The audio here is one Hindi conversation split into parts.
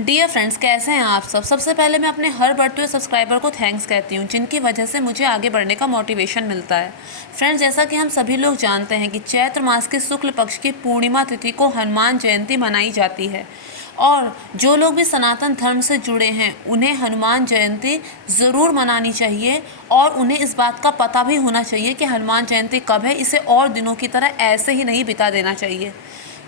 डियर फ्रेंड्स, कैसे हैं आप सब। सबसे पहले मैं अपने हर बढ़ते हुए सब्सक्राइबर को थैंक्स कहती हूँ, जिनकी वजह से मुझे आगे बढ़ने का मोटिवेशन मिलता है। फ्रेंड्स, जैसा कि हम सभी लोग जानते हैं कि चैत्र मास के शुक्ल पक्ष की पूर्णिमा तिथि को हनुमान जयंती मनाई जाती है। और जो लोग भी सनातन धर्म से जुड़े हैं उन्हें हनुमान जयंती ज़रूर मनानी चाहिए, और उन्हें इस बात का पता भी होना चाहिए कि हनुमान जयंती कब है। इसे और दिनों की तरह ऐसे ही नहीं बिता देना चाहिए।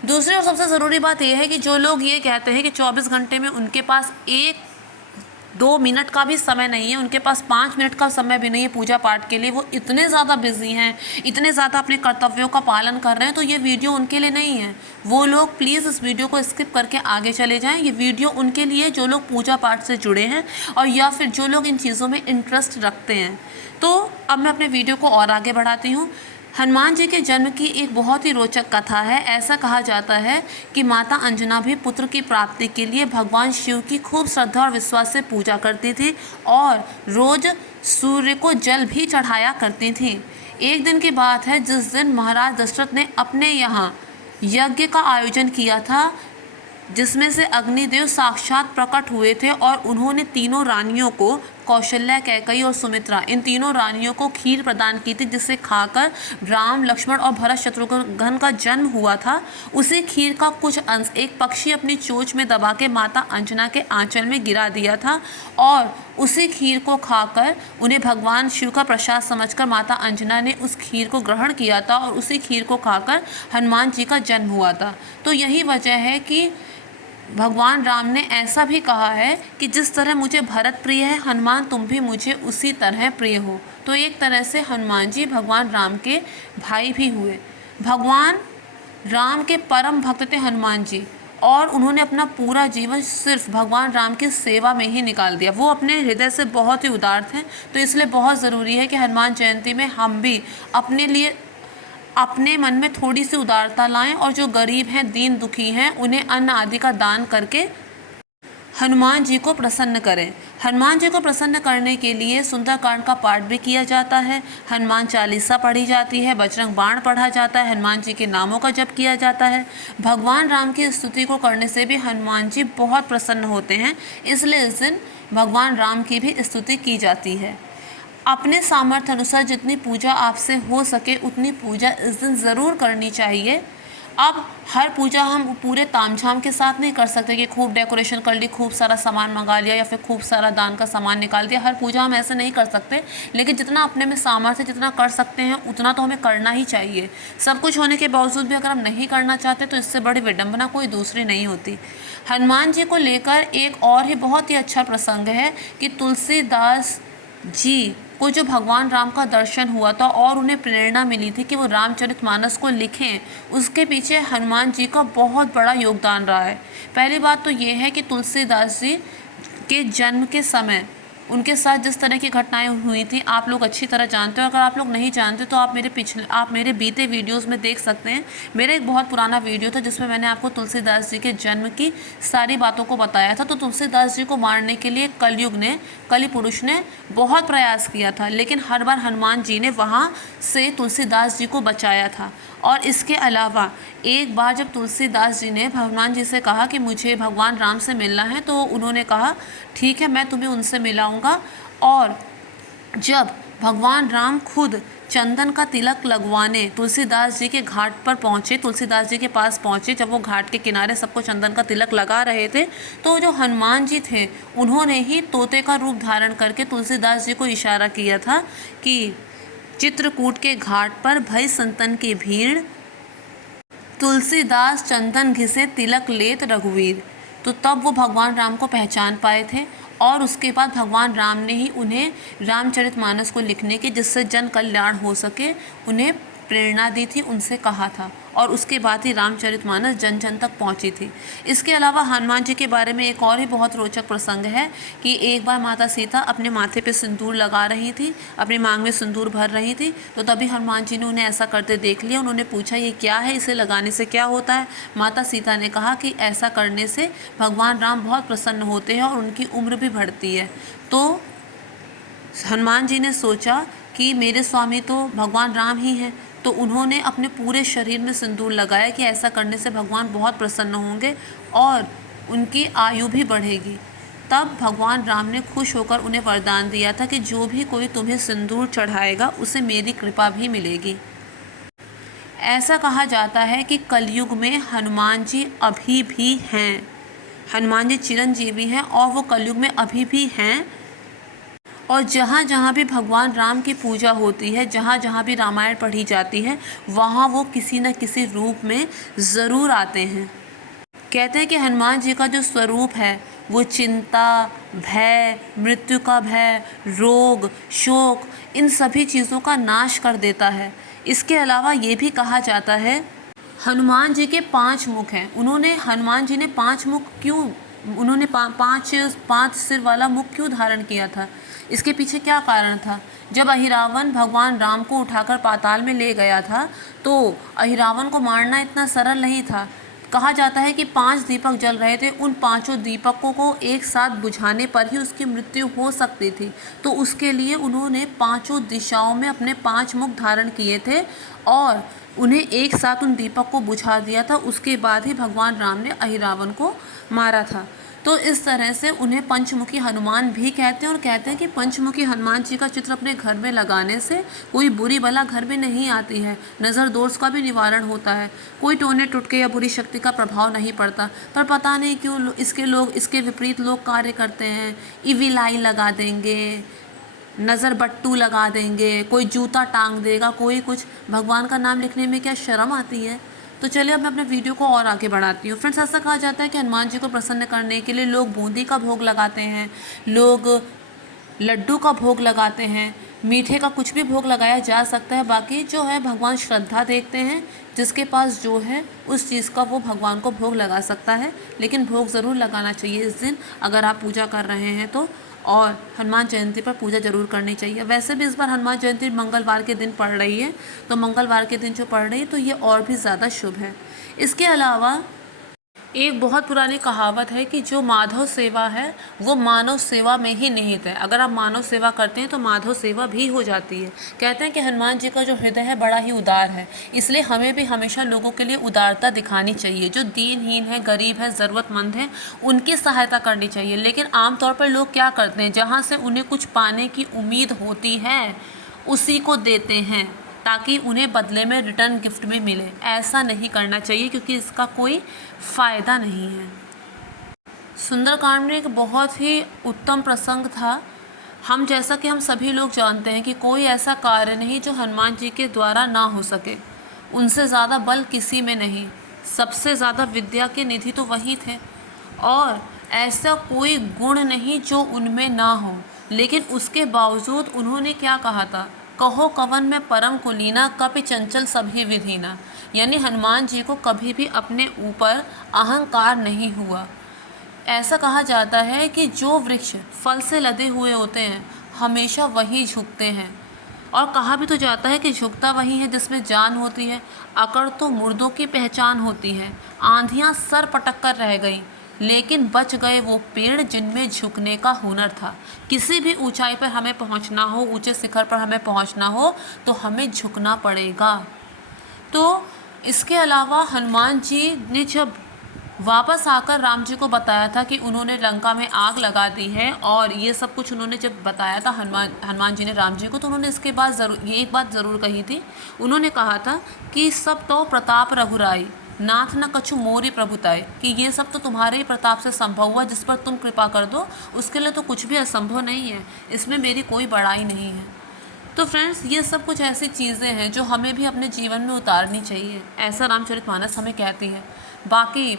दूसरी और सबसे ज़रूरी बात यह है कि जो लोग ये कहते हैं कि 24 घंटे में उनके पास 1-2 मिनट का भी समय नहीं है, उनके पास 5 मिनट का समय भी नहीं है पूजा पाठ के लिए, वो इतने ज़्यादा बिजी हैं, इतने ज़्यादा अपने कर्तव्यों का पालन कर रहे हैं, तो ये वीडियो उनके लिए नहीं है। वो लोग प्लीज़ इस वीडियो को स्किप करके आगे चले जाएं। ये वीडियो उनके लिए जो लोग पूजा पाठ से जुड़े हैं और या फिर जो लोग इन चीज़ों में इंटरेस्ट रखते हैं। तो अब मैं अपने वीडियो को और आगे बढ़ाती हूँ। हनुमान जी के जन्म की एक बहुत ही रोचक कथा है। ऐसा कहा जाता है कि माता अंजना भी पुत्र की प्राप्ति के लिए भगवान शिव की खूब श्रद्धा और विश्वास से पूजा करती थी और रोज सूर्य को जल भी चढ़ाया करती थी। एक दिन की बात है जिस दिन महाराज दशरथ ने अपने यहाँ यज्ञ का आयोजन किया था, जिसमें से अग्निदेव साक्षात प्रकट हुए थे और उन्होंने तीनों रानियों को, कौशल्या, कैकई और सुमित्रा, इन तीनों रानियों को खीर प्रदान की थी, जिसे खाकर राम, लक्ष्मण और भरत शत्रुघ्न का जन्म हुआ था। उसी खीर का कुछ अंश एक पक्षी अपनी चोंच में दबा के माता अंजना के आंचल में गिरा दिया था और उसी खीर को खाकर उन्हें भगवान शिव का प्रसाद समझकर माता अंजना ने उस खीर को ग्रहण किया था और उसी खीर को खाकर हनुमान जी का जन्म हुआ था। तो यही वजह है कि भगवान राम ने ऐसा भी कहा है कि जिस तरह मुझे भरत प्रिय है, हनुमान तुम भी मुझे उसी तरह प्रिय हो। तो एक तरह से हनुमान जी भगवान राम के भाई भी हुए। भगवान राम के परम भक्त थे हनुमान जी, और उन्होंने अपना पूरा जीवन सिर्फ भगवान राम की सेवा में ही निकाल दिया। वो अपने हृदय से बहुत ही उदार थे। तो इसलिए बहुत ज़रूरी है कि हनुमान जयंती में हम भी अपने लिए, अपने मन में थोड़ी सी उदारता लाएं और जो गरीब हैं, दीन दुखी हैं, उन्हें अन्न आदि का दान करके हनुमान जी को प्रसन्न करें। हनुमान जी को प्रसन्न करने के लिए सुंदरकांड का पाठ भी किया जाता है, हनुमान चालीसा पढ़ी जाती है, बजरंग बाण पढ़ा जाता है, हनुमान जी के नामों का जप किया जाता है। भगवान राम की स्तुति को करने से भी हनुमान जी बहुत प्रसन्न होते हैं, इसलिए इस दिन भगवान राम की भी स्तुति की जाती है। अपने सामर्थ्य अनुसार जितनी पूजा आपसे हो सके उतनी पूजा इस दिन ज़रूर करनी चाहिए। अब हर पूजा हम पूरे तामझाम के साथ नहीं कर सकते कि खूब डेकोरेशन कर ली, खूब सारा सामान मंगा लिया या फिर खूब सारा दान का सामान निकाल दिया। हर पूजा हम ऐसे नहीं कर सकते, लेकिन जितना अपने में सामर्थ्य, जितना कर सकते हैं उतना तो हमें करना ही चाहिए। सब कुछ होने के बावजूद भी अगर हम नहीं करना चाहते तो इससे बड़ी विडंबना कोई दूसरी नहीं होती। हनुमान जी को लेकर एक और ही बहुत ही अच्छा प्रसंग है कि तुलसीदास जी को जो भगवान राम का दर्शन हुआ था और उन्हें प्रेरणा मिली थी कि वो रामचरितमानस को लिखें, उसके पीछे हनुमान जी का बहुत बड़ा योगदान रहा है। पहली बात तो ये है कि तुलसीदास जी के जन्म के समय उनके साथ जिस तरह की घटनाएं हुई थी आप लोग अच्छी तरह जानते हो। अगर आप लोग नहीं जानते तो आप मेरे बीते वीडियोस में देख सकते हैं। मेरा एक बहुत पुराना वीडियो था जिसमें मैंने आपको तुलसीदास जी के जन्म की सारी बातों को बताया था। तो तुलसीदास जी को मारने के लिए कलि पुरुष ने बहुत प्रयास किया था, लेकिन हर बार हनुमान जी ने वहाँ से तुलसीदास जी को बचाया था। और इसके अलावा एक बार जब तुलसीदास जी ने हनुमान जी से कहा कि मुझे भगवान राम से मिलना है, तो उन्होंने कहा ठीक है, मैं तुम्हें उनसे मिलाऊंगा। और जब भगवान राम खुद चंदन का तिलक लगवाने तुलसीदास जी के घाट पर पहुँचे, तुलसीदास जी के पास पहुँचे, जब वो घाट के किनारे सबको चंदन का तिलक लगा रहे थे, तो जो हनुमान जी थे उन्होंने ही तोते का रूप धारण करके तुलसीदास जी को इशारा किया था कि चित्रकूट के घाट पर भई संतन की भीड़, तुलसीदास चंदन घिसे तिलक लेत रघुवीर। तो तब वो भगवान राम को पहचान पाए थे और उसके बाद भगवान राम ने ही उन्हें रामचरितमानस को लिखने की, जिससे जन कल्याण हो सके, उन्हें प्रेरणा दी थी, उनसे कहा था, और उसके बाद ही रामचरितमानस जन जन तक पहुंची थी। इसके अलावा हनुमान जी के बारे में एक और ही बहुत रोचक प्रसंग है कि एक बार माता सीता अपने माथे पे सिंदूर लगा रही थी, अपनी मांग में सिंदूर भर रही थी, तो तभी हनुमान जी ने उन्हें ऐसा करते देख लिया। उन्होंने पूछा ये क्या है, इसे लगाने से क्या होता है। माता सीता ने कहा कि ऐसा करने से भगवान राम बहुत प्रसन्न होते हैं और उनकी उम्र भी बढ़ती है। तो हनुमान जी ने सोचा कि मेरे स्वामी तो भगवान राम ही हैं, तो उन्होंने अपने पूरे शरीर में सिंदूर लगाया कि ऐसा करने से भगवान बहुत प्रसन्न होंगे और उनकी आयु भी बढ़ेगी। तब भगवान राम ने खुश होकर उन्हें वरदान दिया था कि जो भी कोई तुम्हें सिंदूर चढ़ाएगा उसे मेरी कृपा भी मिलेगी। ऐसा कहा जाता है कि कलयुग में हनुमान जी अभी भी हैं। हनुमान जी चिरंजीवी हैं और वो कलयुग में अभी भी हैं। और जहाँ जहाँ भी भगवान राम की पूजा होती है, जहाँ जहाँ भी रामायण पढ़ी जाती है, वहाँ वो किसी न किसी रूप में ज़रूर आते हैं। कहते हैं कि हनुमान जी का जो स्वरूप है वो चिंता, भय, मृत्यु का भय, रोग, शोक, इन सभी चीज़ों का नाश कर देता है। इसके अलावा ये भी कहा जाता है हनुमान जी के 5 मुख हैं। हनुमान जी ने 5 मुख क्यों, उन्होंने पाँच सिर वाला मुख क्यों धारण किया था? इसके पीछे क्या कारण था? जब अहिरावण भगवान राम को उठाकर पाताल में ले गया था तो अहिरावण को मारना इतना सरल नहीं था। कहा जाता है कि 5 दीपक जल रहे थे, उन 5 दीपकों को एक साथ बुझाने पर ही उसकी मृत्यु हो सकती थी। तो उसके लिए उन्होंने 5 दिशाओं में अपने 5 मुख धारण किए थे और उन्हें एक साथ उन दीपक को बुझा दिया था। उसके बाद ही भगवान राम ने अहिरावण को मारा था। तो इस तरह से उन्हें पंचमुखी हनुमान भी कहते हैं और कहते हैं कि पंचमुखी हनुमान जी का चित्र अपने घर में लगाने से कोई बुरी बला घर में नहीं आती है, नज़र दोष का भी निवारण होता है, कोई टोने टुटके या बुरी शक्ति का प्रभाव नहीं पड़ता। पर पता नहीं क्यों इसके विपरीत लोग कार्य करते हैं। इविल आई लगा देंगे, नज़र बट्टू लगा देंगे, कोई जूता टांग देगा, कोई कुछ। भगवान का नाम लिखने में क्या शर्म आती है? तो चलिए अब मैं अपने वीडियो को और आगे बढ़ाती हूँ। फ्रेंड्स, ऐसा कहा जाता है कि हनुमान जी को प्रसन्न करने के लिए लोग बूंदी का भोग लगाते हैं, लोग लड्डू का भोग लगाते हैं, मीठे का कुछ भी भोग लगाया जा सकता है। बाकी जो है भगवान श्रद्धा देखते हैं, जिसके पास जो है उस चीज़ का वो भगवान को भोग लगा सकता है। लेकिन भोग ज़रूर लगाना चाहिए इस दिन अगर आप पूजा कर रहे हैं तो। और हनुमान जयंती पर पूजा जरूर करनी चाहिए। वैसे भी इस बार हनुमान जयंती मंगलवार के दिन पड़ रही है, तो मंगलवार के दिन जो पड़ रही है तो ये और भी ज़्यादा शुभ है। इसके अलावा एक बहुत पुरानी कहावत है कि जो माधव सेवा है वो मानव सेवा में ही निहित है। अगर आप मानव सेवा करते हैं तो माधव सेवा भी हो जाती है। कहते हैं कि हनुमान जी का जो हृदय है बड़ा ही उदार है, इसलिए हमें भी हमेशा लोगों के लिए उदारता दिखानी चाहिए। जो दीनहीन है, गरीब है, ज़रूरतमंद है, उनकी सहायता करनी चाहिए। लेकिन आमतौर पर लोग क्या करते हैं, जहाँ से उन्हें कुछ पाने की उम्मीद होती है उसी को देते हैं ताकि उन्हें बदले में रिटर्न गिफ्ट में मिले। ऐसा नहीं करना चाहिए क्योंकि इसका कोई फ़ायदा नहीं है। सुंदरकांड में एक बहुत ही उत्तम प्रसंग था। जैसा कि हम सभी लोग जानते हैं कि कोई ऐसा कार्य नहीं जो हनुमान जी के द्वारा ना हो सके। उनसे ज़्यादा बल किसी में नहीं, सबसे ज़्यादा विद्या के निधि तो वही थे। और ऐसा कोई गुण नहीं जो उनमें ना हो, लेकिन उसके बावजूद उन्होंने क्या कहा था, कहो कवन में परम कुलीना, कपि चंचल सभी विधीना। यानी हनुमान जी को कभी भी अपने ऊपर अहंकार नहीं हुआ। ऐसा कहा जाता है कि जो वृक्ष फल से लदे हुए होते हैं हमेशा वही झुकते हैं। और कहा भी तो जाता है कि झुकता वही है जिसमें जान होती है। अकड़ तो मुर्दों की पहचान होती है। आंधियाँ सर पटक कर रह गई, लेकिन बच गए वो पेड़ जिनमें झुकने का हुनर था। किसी भी ऊंचाई पर हमें पहुंचना हो, ऊंचे शिखर पर हमें पहुंचना हो तो हमें झुकना पड़ेगा। तो इसके अलावा हनुमान जी ने जब वापस आकर राम जी को बताया था कि उन्होंने लंका में आग लगा दी है और ये सब कुछ उन्होंने जब बताया था हनुमान जी ने राम जी को, तो उन्होंने इसके बाद ये एक बात ज़रूर कही थी। उन्होंने कहा था कि सब तो प्रताप रघुराई, नाथ न कछु मोरी प्रभुताई, कि ये सब तो तुम्हारे ही प्रताप से संभव हुआ, जिस पर तुम कृपा कर दो उसके लिए तो कुछ भी असंभव नहीं है, इसमें मेरी कोई बड़ाई नहीं है। तो फ्रेंड्स, ये सब कुछ ऐसी चीज़ें हैं जो हमें भी अपने जीवन में उतारनी चाहिए, ऐसा रामचरितमानस हमें कहती है। बाकी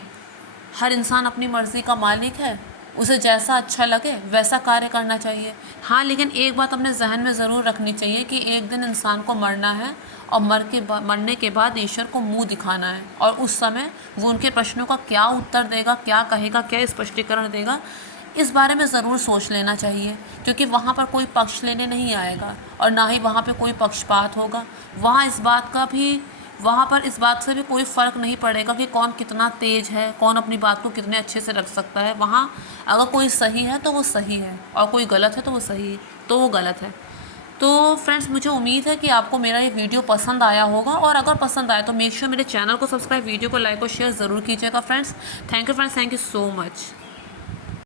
हर इंसान अपनी मर्ज़ी का मालिक है, उसे जैसा अच्छा लगे वैसा कार्य करना चाहिए। हाँ, लेकिन एक बात अपने जहन में ज़रूर रखनी चाहिए कि एक दिन इंसान को मरना है और मरने के बाद ईश्वर को मुंह दिखाना है, और उस समय वो उनके प्रश्नों का क्या उत्तर देगा, क्या कहेगा, क्या स्पष्टीकरण देगा, इस बारे में ज़रूर सोच लेना चाहिए। क्योंकि वहाँ पर कोई पक्ष लेने नहीं आएगा और ना ही वहाँ पर कोई पक्षपात होगा। वहाँ पर इस बात से भी कोई फ़र्क नहीं पड़ेगा कि कौन कितना तेज है, कौन अपनी बात को कितने अच्छे से रख सकता है। वहाँ अगर कोई सही है तो वो सही है और कोई गलत है तो वो सही है, तो वो गलत है। तो फ्रेंड्स मुझे उम्मीद है कि आपको मेरा ये वीडियो पसंद आया होगा, और अगर पसंद आया तो मेक श्योर मेरे चैनल को सब्सक्राइब, वीडियो को लाइक और शेयर ज़रूर कीजिएगा friends. Thank you friends, thank you so much.